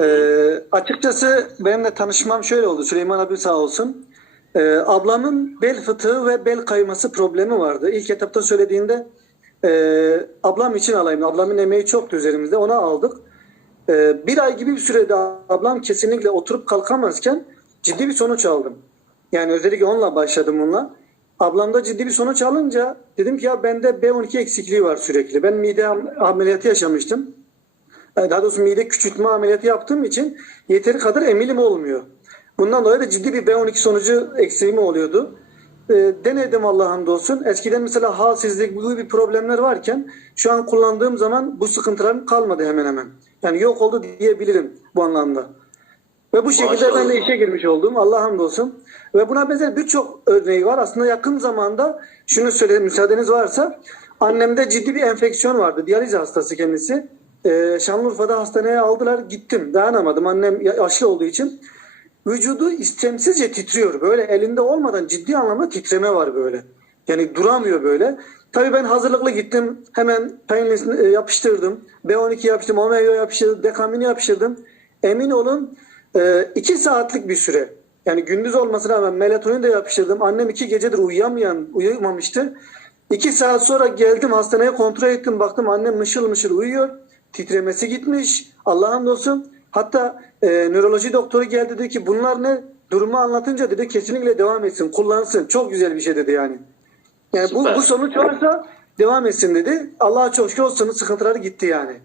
Ee, açıkçası benimle tanışmam şöyle oldu. Süleyman abi sağ olsun. Ee, ablamın bel fıtığı ve bel kayması problemi vardı. İlk etapta söylediğinde e, ablam için alayım. Ablamın emeği çoktu üzerimizde. Ona aldık. Ee, bir ay gibi bir sürede ablam kesinlikle oturup kalkamazken ciddi bir sonuç aldım. Yani özellikle onunla başladım onunla. Ablamda ciddi bir sonuç alınca dedim ki ya bende B12 eksikliği var sürekli. Ben mide am- ameliyatı yaşamıştım. Daha doğrusu mide küçültme ameliyatı yaptığım için yeteri kadar emilim olmuyor. Bundan dolayı da ciddi bir B12 sonucu eksiğim oluyordu. E, denedim Allah'a hamdolsun. Eskiden mesela halsizlik bu gibi problemler varken şu an kullandığım zaman bu sıkıntılarım kalmadı hemen hemen. Yani yok oldu diyebilirim bu anlamda. Ve bu şekilde Maşallah. ben de işe girmiş oldum. Allah hamdolsun. Ve buna benzer birçok örneği var. Aslında yakın zamanda şunu söyleyeyim müsaadeniz varsa annemde ciddi bir enfeksiyon vardı. Diyaliz hastası kendisi. Ee, Şanlıurfa'da hastaneye aldılar. Gittim. Dayanamadım. Annem yaşlı olduğu için. Vücudu istemsizce titriyor. Böyle elinde olmadan ciddi anlamda titreme var böyle. Yani duramıyor böyle. Tabii ben hazırlıklı gittim. Hemen peynirlisini e, yapıştırdım. B12 yapıştırdım. Omega yapıştırdım. Dekamini yapıştırdım. Emin olun e, iki saatlik bir süre. Yani gündüz olmasına rağmen melatonin de yapıştırdım. Annem iki gecedir uyuyamayan, uyuyamamıştı. İki saat sonra geldim hastaneye kontrol ettim. Baktım annem mışıl mışıl uyuyor. Titremesi gitmiş. Allah'a hamdolsun. Hatta e, nöroloji doktoru geldi dedi ki bunlar ne? Durumu anlatınca dedi kesinlikle devam etsin, kullansın. Çok güzel bir şey dedi yani. Yani bu, Süper. bu sonuç varsa devam etsin dedi. Allah'a çok şükür o sıkıntıları gitti yani.